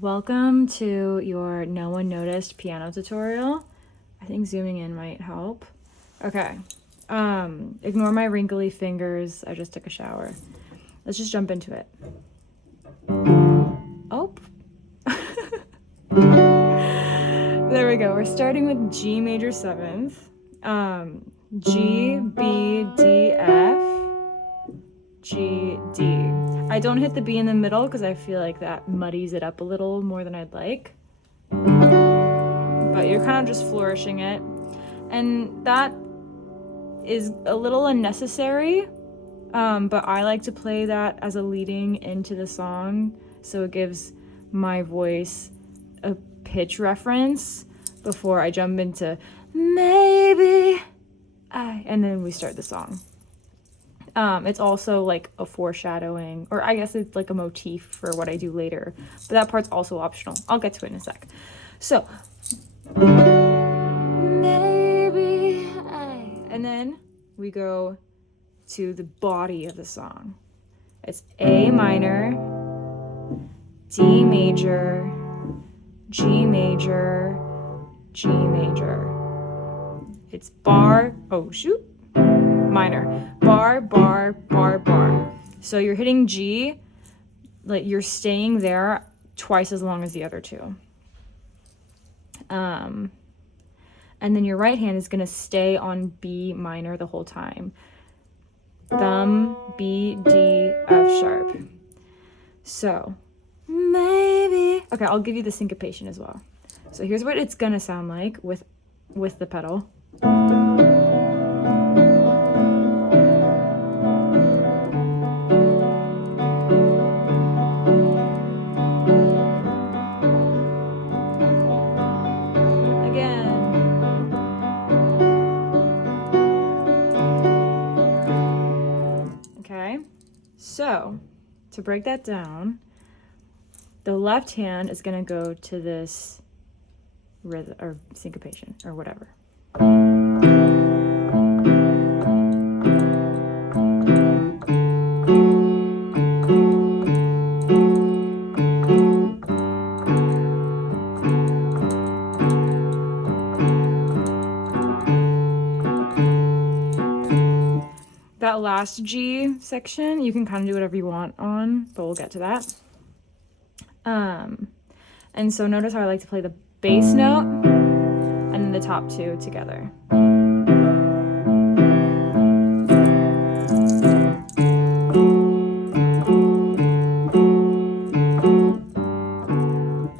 Welcome to your no one noticed piano tutorial. I think zooming in might help. Okay. Ignore my wrinkly fingers. I just took a shower. Let's just jump into it. Oh. There we go. We're starting with G major 7th. G, B, D, F, G, D. I don't hit the B in the middle because I feel like that muddies it up a little more than I'd like. But you're kind of just flourishing it. And that is a little unnecessary, but I like to play that as a leading into the song, so it gives my voice a pitch reference before I jump into maybe and then we start the song. It's also like a foreshadowing, or I guess it's like a motif for what I do later, but that part's also optional. I'll get to it in a sec. So maybe and then we go to the body of the song. It's A minor, D major, G major, G major. It's bar, minor, bar, bar, bar, bar. So you're hitting G, like you're staying there twice as long as the other two. And then your right hand is gonna stay on B minor the whole time. Thumb, B, D, F sharp. So maybe, okay, I'll give you the syncopation as well. So here's what it's gonna sound like with the pedal. So, to break that down, the left hand is going to go to this rhythm or syncopation or whatever. That last G section, you can kind of do whatever you want on, but we'll get to that. And so notice how I like to play the bass note and then the top two together.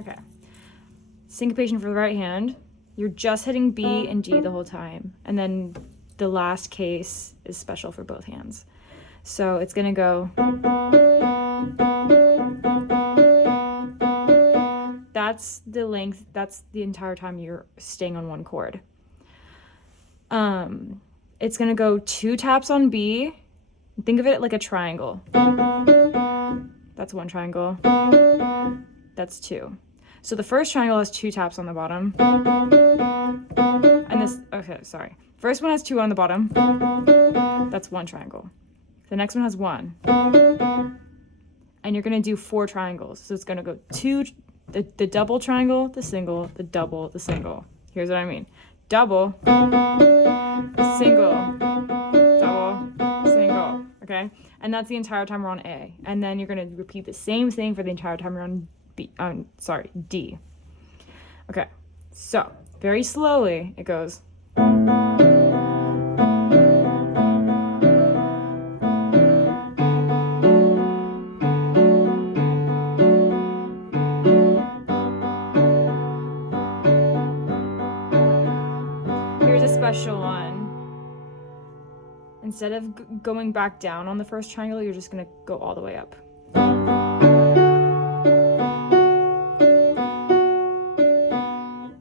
Okay. Syncopation for the right hand. You're just hitting B and G the whole time, and then the last case is special for both hands. So it's gonna go. That's the length, that's the entire time you're staying on one chord. It's gonna go 2 taps on B. Think of it like a triangle. That's one triangle. That's 2. So the first triangle has 2 taps on the bottom. And this, okay, sorry. First one has 2 on the bottom. That's 1 triangle. The next one has 1. And you're gonna do 4 triangles. So it's gonna go 2, the double triangle, the single, the double, the single. Here's what I mean. Double, single, double, single, okay? And that's the entire time we're on A. And then you're gonna repeat the same thing for the entire time we're on D. Okay, so very slowly it goes. Here's a special one. Instead of going back down on the first triangle, you're just gonna go all the way up.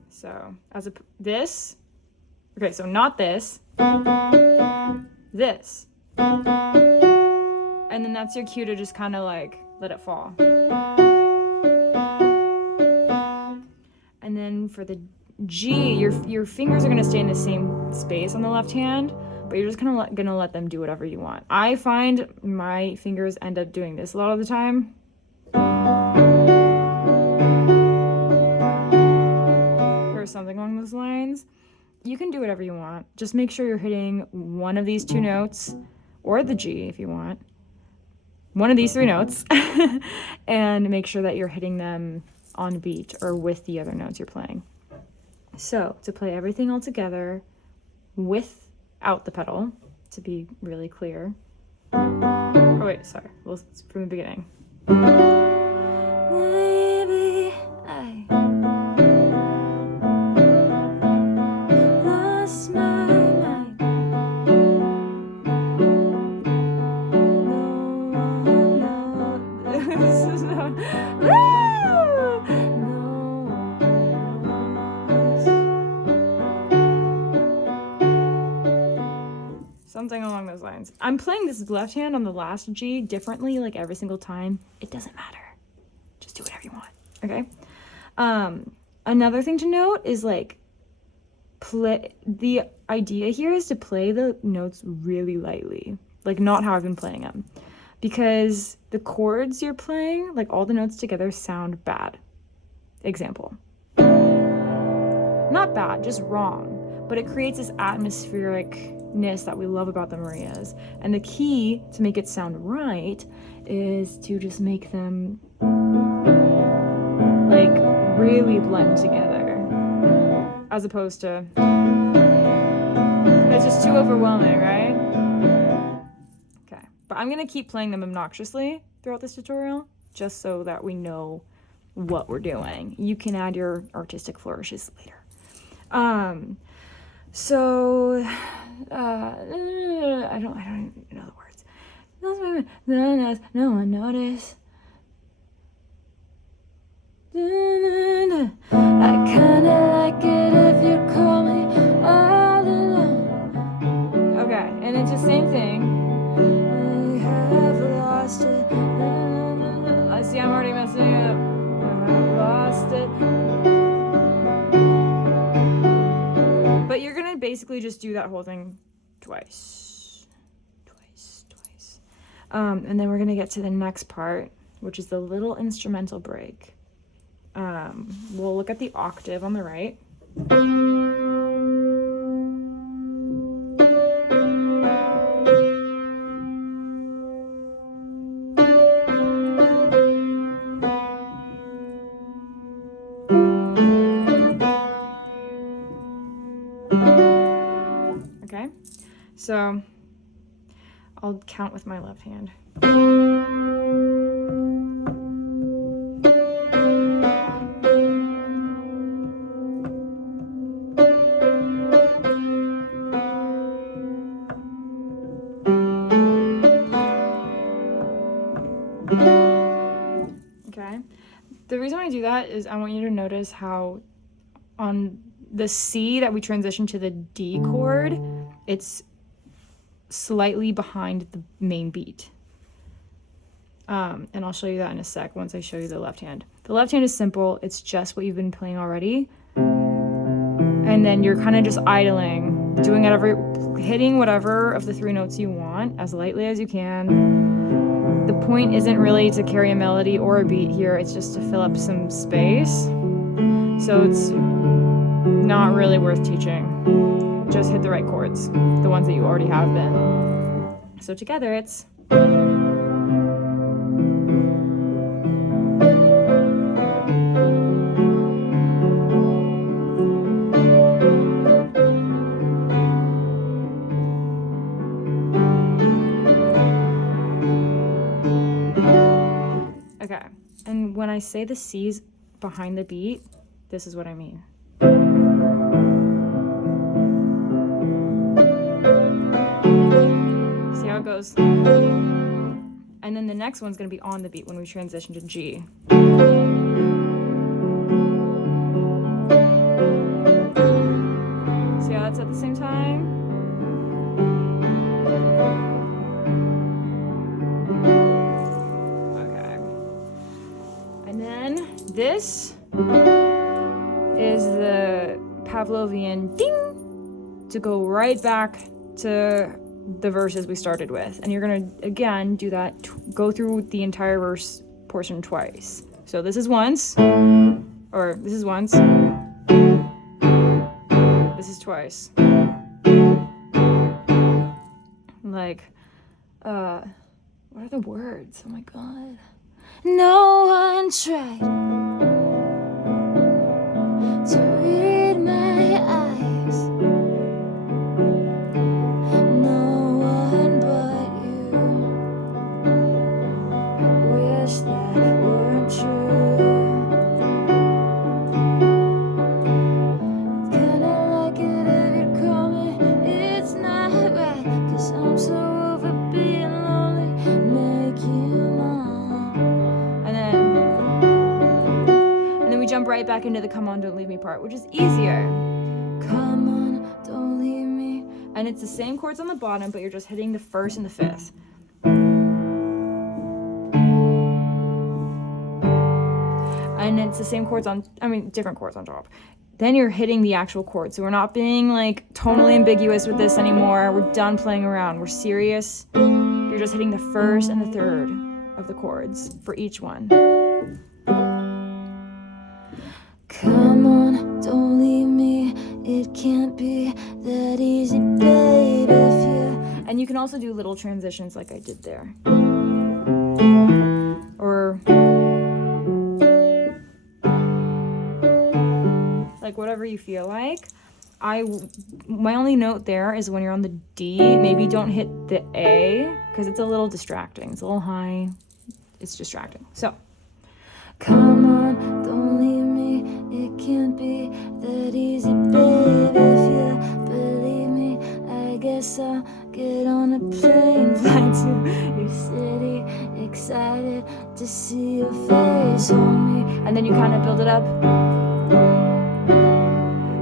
So as this, okay, so not this, this. And then that's your cue to just kind of like let it fall. And then for the G, your fingers are gonna stay in the same space on the left hand, but you're just gonna let them do whatever you want. I find my fingers end up doing this a lot of the time. you can do whatever you want. Just make sure you're hitting one of these two notes, or the G if you want, one of these three notes, and make sure that you're hitting them on beat or with the other notes you're playing. So to play everything all together without the pedal, to be really clear. Oh wait, sorry, well, it's from the beginning. Maybe I lost my mind. Something along those lines. I'm playing this left hand on the last G differently, like every single time. It doesn't matter. Just do whatever you want, okay? Another thing to note is like the idea here is to play the notes really lightly, like not how I've been playing them, because the chords you're playing, like all the notes together, sound bad. Example. Not bad, just wrong, but it creates this atmosphericness that we love about the Marias. And the key to make it sound right is to just make them like really blend together, as opposed to, it's just too overwhelming, right? Okay, but I'm gonna keep playing them obnoxiously throughout this tutorial, just so that we know what we're doing. You can add your artistic flourishes later. So I don't even know the words. No one noticed. I kinda like it if you call me all alone. Okay, and it's the same thing. I have lost it. I see I'm already messing up. I have lost it. But you're gonna basically just do that whole thing twice. And then we're gonna get to the next part, which is the little instrumental break. We'll look at the octave on the right. Okay, so I'll count with my left hand. Okay, the reason I do that is I want you to notice how on the C that we transition to the D chord, it's slightly behind the main beat. And I'll show you that in a sec once I show you the left hand. The left hand is simple. It's just what you've been playing already. And then you're kind of just idling, doing hitting whatever of the three notes you want as lightly as you can. The point isn't really to carry a melody or a beat here. It's just to fill up some space. So it's not really worth teaching. Just hit the right chords, the ones that you already have been. So together it's... Okay, and when I say the C's behind the beat, this is what I mean. See how it goes? And then the next one's going to be on the beat when we transition to G. See how that's at the same time? Okay. And then this is the Pavlovian ding to go right back to the verses we started with. And you're gonna, again, do that, go through the entire verse portion twice. So this is once, or this is once. this is twice. Like, what are the words? Oh my god. No one tried to read my eyes. No one but you. Wish that weren't true. Kinda like it if you call me. It's not right, 'cause I'm so over being lonely. Make you mine. And then we jump right back into the come on, don't leave me part, which is easier. Come on, don't leave me. And it's the same chords on the bottom, but you're just hitting the first and the fifth. And it's the same chords different chords on top. Then you're hitting the actual chord. So we're not being like tonally ambiguous with this anymore. We're done playing around. We're serious. You're just hitting the first and the third of the chords for each one. Come on, don't leave me. It can't be that easy, baby. And you can also do little transitions like I did there. Or like whatever you feel like. My only note there is when you're on the D, maybe don't hit the A because it's a little distracting. It's a little high. It's distracting. So, come on, don't leave me. It can't be that easy, baby. If you believe me, I guess I'll get on a plane, fly to your city, excited to see your face on me. And then you kind of build it up.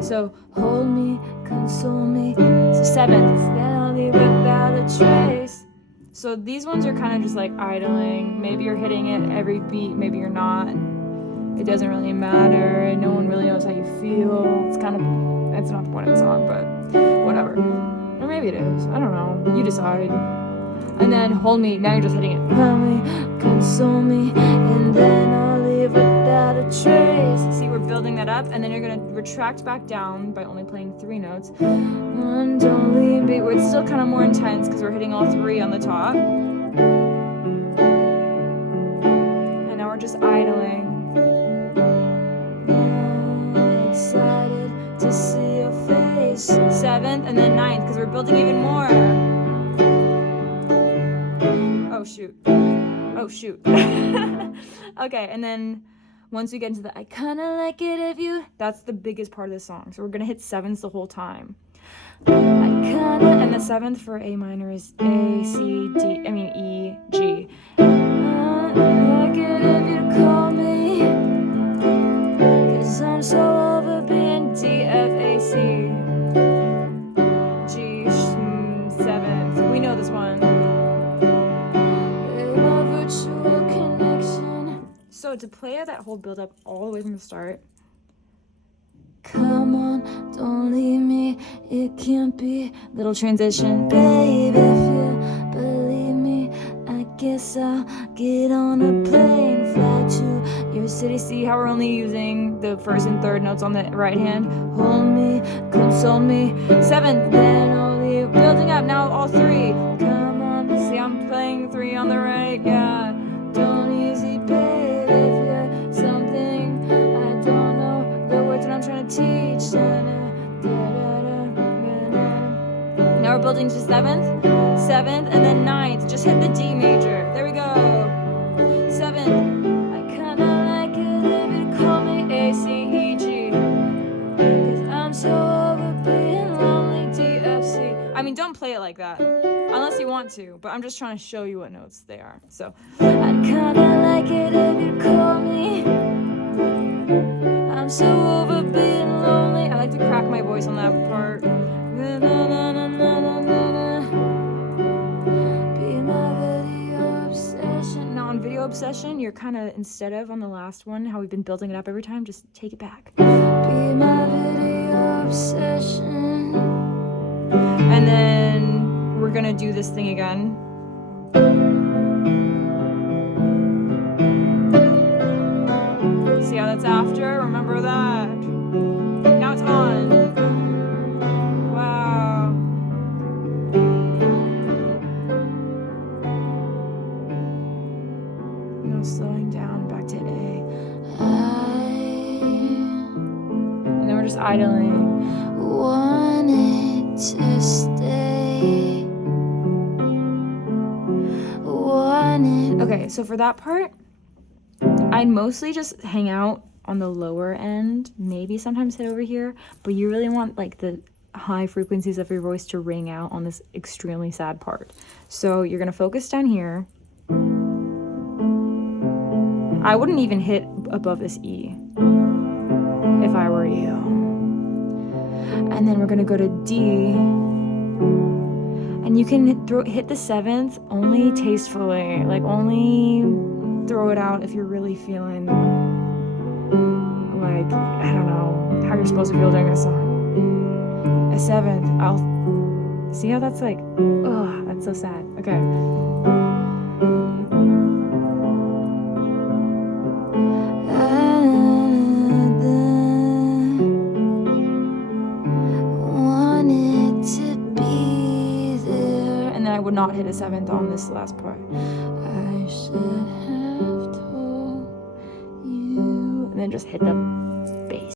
So hold me, console me. So seventh, then I'll leave without a trace. So these ones are kind of just like idling. Maybe you're hitting it every beat, maybe you're not. It doesn't really matter. No one really knows how you feel. It's not the point of the song, but whatever. Or maybe it is. I don't know. You decide. And then hold me. Now you're just hitting it. Hold me, console me, and then I'll leave without a trace. See, we're building that up, and then you're gonna retract back down by only playing 3 notes. And don't leave me. It's still kind of more intense because we're hitting all 3 on the top. And now we're just idling. Excited to see your face. 7th and then 9th because we're building even more. Oh shoot. Okay, and then once we get into the I kinda like it if you, that's the biggest part of the song. So we're gonna hit 7ths the whole time. And the 7th for A minor is E, G. I like it if you call me, 'cause I'm so over being D, F, A, C. G, 7th. We know this one. So to play that whole build up all the way from the start. Come on, don't leave me. It can't be. Little transition. Baby, if you believe me, I guess I'll get on a plane, fly to your city. See how we're only using the first and third notes on the right hand? Hold me, console me. 7th, then I'll leave. Building up now, all 3. Come on, see I'm playing 3 on the right, yeah. Don't easy, baby. I'm trying to teach. Now we're building to 7th, and then 9th. Just hit the D major. There we go. 7th. I kinda like it if you call me A, C, E, G. 'Cause I'm so over being lonely, D, F, C. I mean, don't play it like that. Unless you want to, but I'm just trying to show you what notes they are. So, I kinda like it if you call me. I'm so over being lonely. I like to crack my voice on that part. Be my video obsession. Now on video obsession, you're kind of, instead of on the last one, how we've been building it up every time, just take it back. Be my video obsession. And then we're gonna do this thing again. See how that's after? Remember that. Now it's on. idling. Wanted to stay. Wanted. Okay, so for that part, I'd mostly just hang out on the lower end, maybe sometimes hit over here, but you really want like the high frequencies of your voice to ring out on this extremely sad part. So you're gonna focus down here. I wouldn't even hit above this E if I were you. And then we're gonna go to D, and you can hit the 7th only tastefully, like only throw it out if you're really feeling like, I don't know how you're supposed to feel during this song. A 7th, I'll see how that's like, ugh, that's so sad. Okay. Wanted to be there. And then I would not hit a 7th on this last part. I should have told you. And then just hit the